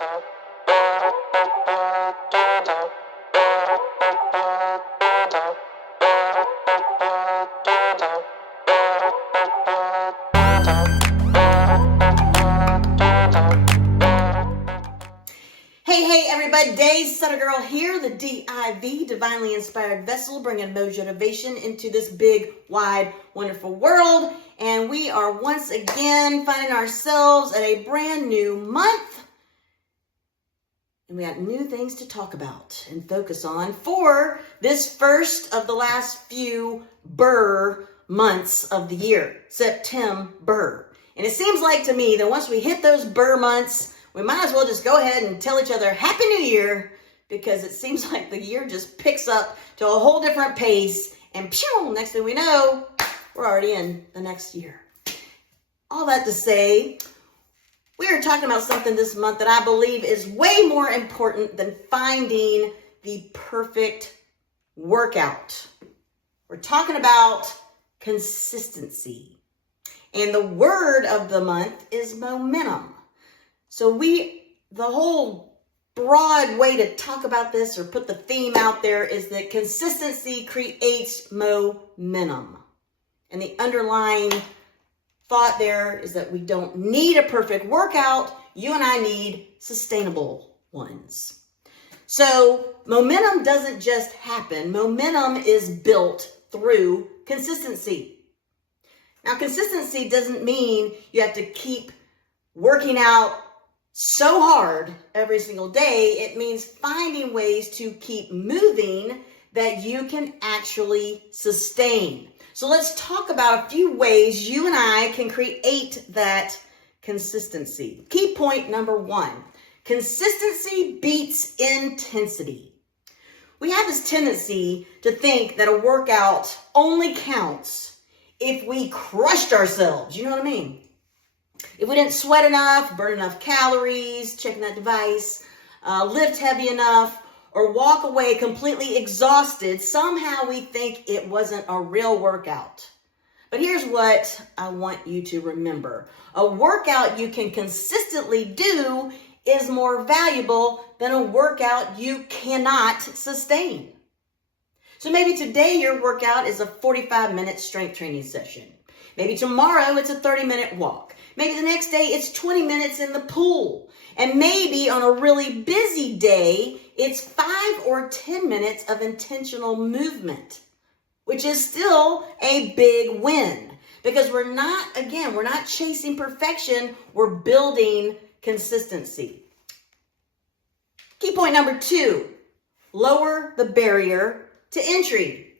Hey everybody, Days Sutter Girl here, the D.I.V, divinely inspired vessel, bringing MoJoTiVatioN into this big, wide, wonderful world. And we are once again finding ourselves at a brand new month. And we got new things to talk about and focus on for this first of the last few BER months of the year, September. And it seems like to me that once we hit those BER months, we might as well just go ahead and tell each other Happy New Year, because it seems like the year just picks up to a whole different pace, and pew, next thing we know, we're already in the next year. All that to say, we are talking about something this month that I believe is way more important than finding the perfect workout. We're talking about consistency. And the word of the month is momentum. So the whole broad way to talk about this or put the theme out there is that consistency creates momentum. And the underlying thought there is that we don't need a perfect workout. You and I need sustainable ones. So momentum doesn't just happen. Momentum is built through consistency. Now, consistency doesn't mean you have to keep working out so hard every single day. It means finding ways to keep moving that you can actually sustain. So let's talk about a few ways you and I can create that consistency. Key point number one, consistency beats intensity. We have this tendency to think that a workout only counts if we crushed ourselves. You know what I mean? If we didn't sweat enough, burn enough calories, checking that device, lift heavy enough, or walk away completely exhausted, somehow we think it wasn't a real workout. But here's what I want you to remember. A workout you can consistently do is more valuable than a workout you cannot sustain. So maybe today your workout is a 45-minute strength training session. Maybe tomorrow it's a 30-minute walk. Maybe the next day it's 20 minutes in the pool. And maybe on a really busy day, it's 5 or 10 minutes of intentional movement, which is still a big win, because we're not chasing perfection. We're building consistency. Key point number two, lower the barrier to entry.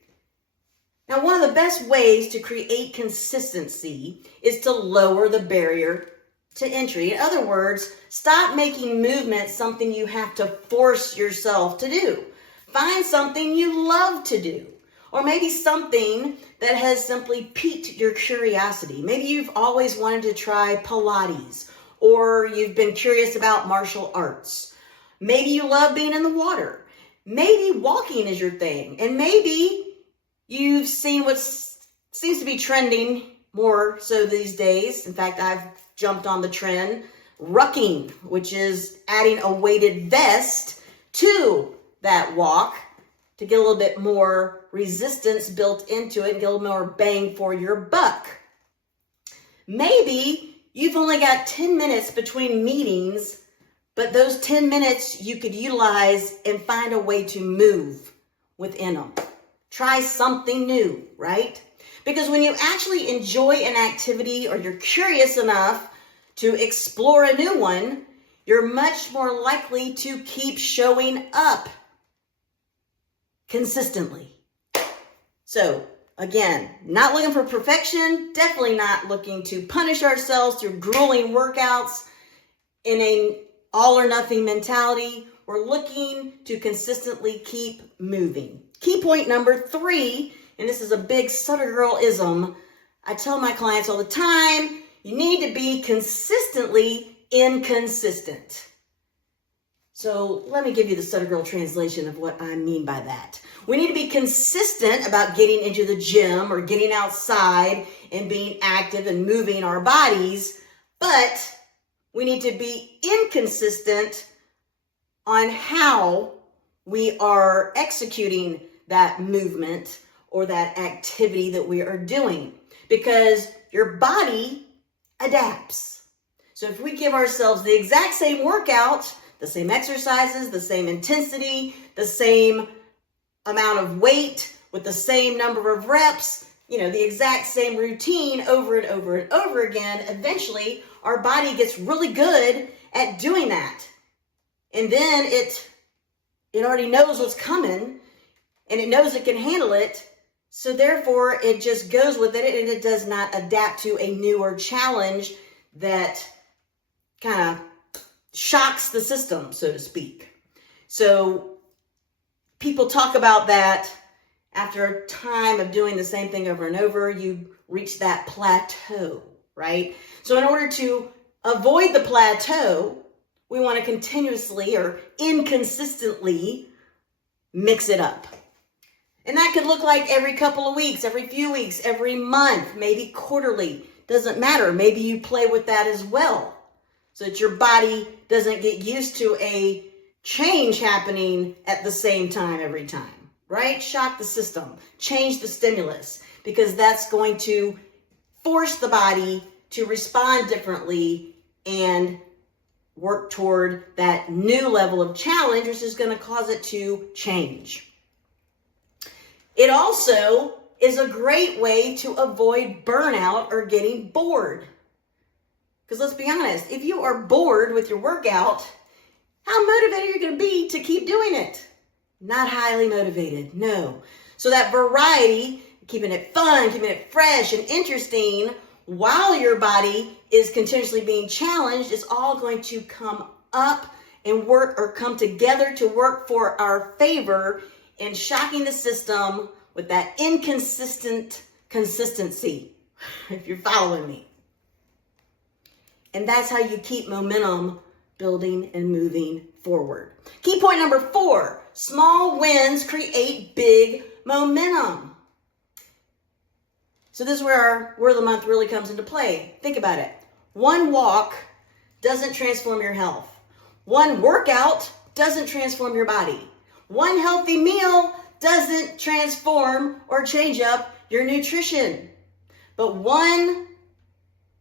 Now, one of the best ways to create consistency is to lower the barrier to entry. In other words, stop making movement something you have to force yourself to do. Find something you love to do, or maybe something that has simply piqued your curiosity. Maybe you've always wanted to try Pilates, or you've been curious about martial arts. Maybe you love being in the water. Maybe walking is your thing, and maybe you've seen what seems to be trending more so these days. In fact, I've jumped on the trend, rucking, which is adding a weighted vest to that walk to get a little bit more resistance built into it and get a little more bang for your buck. Maybe you've only got 10 minutes between meetings, but those 10 minutes you could utilize and find a way to move within them. Try something new, right? Because when you actually enjoy an activity or you're curious enough to explore a new one, you're much more likely to keep showing up consistently. So again, not looking for perfection, definitely not looking to punish ourselves through grueling workouts in an all or nothing mentality. We're looking to consistently keep moving. Key point number three, and this is a big Sutter Girl-ism. I tell my clients all the time, you need to be consistently inconsistent. So let me give you the Sutter Girl translation of what I mean by that. We need to be consistent about getting into the gym or getting outside and being active and moving our bodies, but We need to be inconsistent on how we are executing that movement or that activity that we are doing, because your body adapts. So if we give ourselves the exact same workout, the same exercises, the same intensity, the same amount of weight with the same number of reps, the exact same routine over and over and over again, eventually our body gets really good at doing that. And then it already knows what's coming, and it knows it can handle it. So therefore it just goes with it, and it does not adapt to a newer challenge that kind of shocks the system, so to speak. So people talk about that. After a time of doing the same thing over and over, you reach that plateau, right? So in order to avoid the plateau, we want to continuously or inconsistently mix it up. And that could look like every couple of weeks, every few weeks, every month, maybe quarterly. Doesn't matter. Maybe you play with that as well, so that your body doesn't get used to a change happening at the same time every time, right? Shock the system, change the stimulus, because that's going to force the body to respond differently and work toward that new level of challenge, which is going to cause it to change. It also is a great way to avoid burnout or getting bored. Because let's be honest, if you are bored with your workout, how motivated are you going to be to keep doing it? Not highly motivated, no. So that variety, keeping it fun, keeping it fresh and interesting while your body is continuously being challenged, is all going to come up and work, or come together to work for our favor in shocking the system with that inconsistent consistency, if you're following me. And that's how you keep momentum building and moving forward. Key point number 4, small wins create big momentum. So this is where our word of the month really comes into play. Think about it. One walk doesn't transform your health. One workout doesn't transform your body. One healthy meal doesn't transform or change up your nutrition. But 1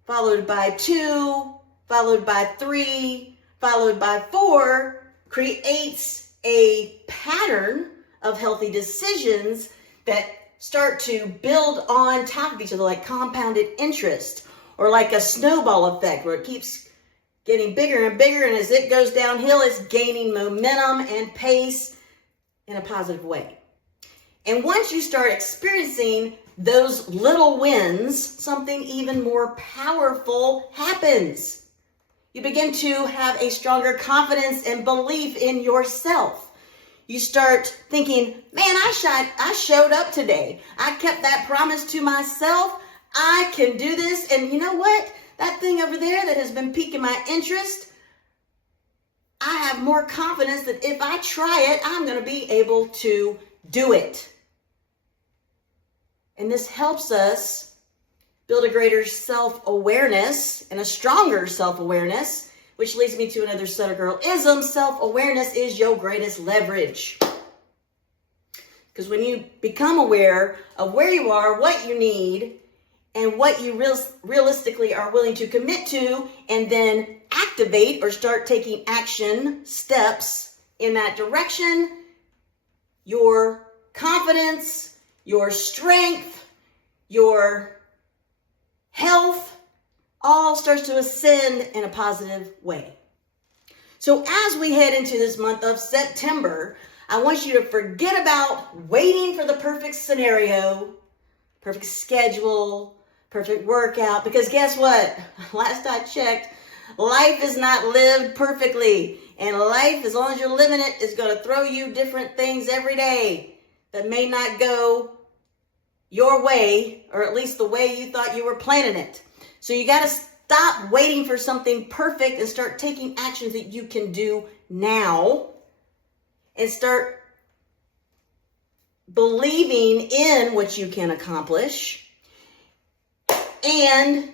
followed by 2, followed by 3, followed by 4 creates a pattern of healthy decisions that start to build on top of each other, like compounded interest, or like a snowball effect where it keeps getting bigger and bigger, and as it goes downhill, it's gaining momentum and pace in a positive way. And once you start experiencing those little wins, something even more powerful happens. You begin to have a stronger confidence and belief in yourself. You start thinking, man, I showed up today. I kept that promise to myself. I can do this. And you know what? That thing over there that has been piquing my interest, I have more confidence that if I try it, I'm going to be able to do it. And this helps us build a greater self-awareness and a stronger self-awareness, which leads me to another Sutter Girl-ism. Self-awareness is your greatest leverage. Because when you become aware of where you are, what you need, and what you realistically are willing to commit to, and then activate or start taking action steps in that direction, your confidence, your strength, your health, all starts to ascend in a positive way. So as we head into this month of September, I want you to forget about waiting for the perfect scenario, perfect schedule, perfect workout, because guess what? Last I checked, life is not lived perfectly. And life, as long as you're living it, is going to throw you different things every day that may not go your way, or at least the way you thought you were planning it. So you got to stop waiting for something perfect and start taking actions that you can do now, and start believing in what you can accomplish, and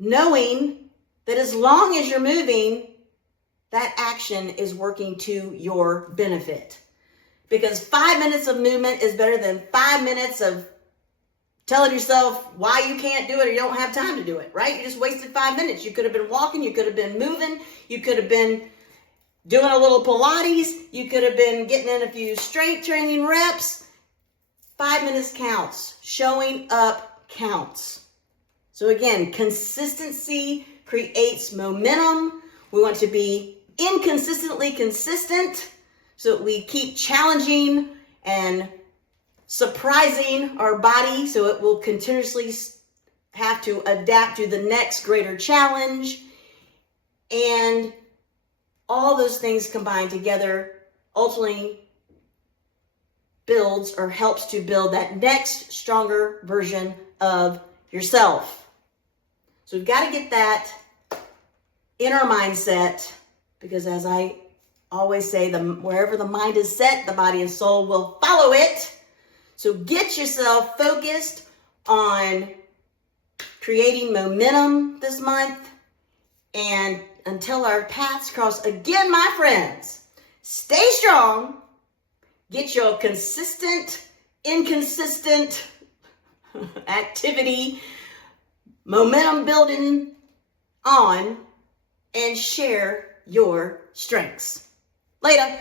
knowing that as long as you're moving, that action is working to your benefit. Because 5 minutes of movement is better than 5 minutes of telling yourself why you can't do it or you don't have time to do it, right? You just wasted 5 minutes. You could have been walking, you could have been moving, you could have been doing a little Pilates, you could have been getting in a few strength training reps. 5 minutes counts. Showing up counts. So again, consistency creates momentum. We want to be inconsistently consistent so that we keep challenging and surprising our body so it will continuously have to adapt to the next greater challenge. And all those things combined together ultimately builds or helps to build that next stronger version of yourself. So we've got to get that in our mindset, because as I always say, wherever the mind is set, the body and soul will follow it. So get yourself focused on creating momentum this month. And until our paths cross again, my friends, stay strong. Get your consistent, inconsistent activity, momentum building on, and share your strengths. Later.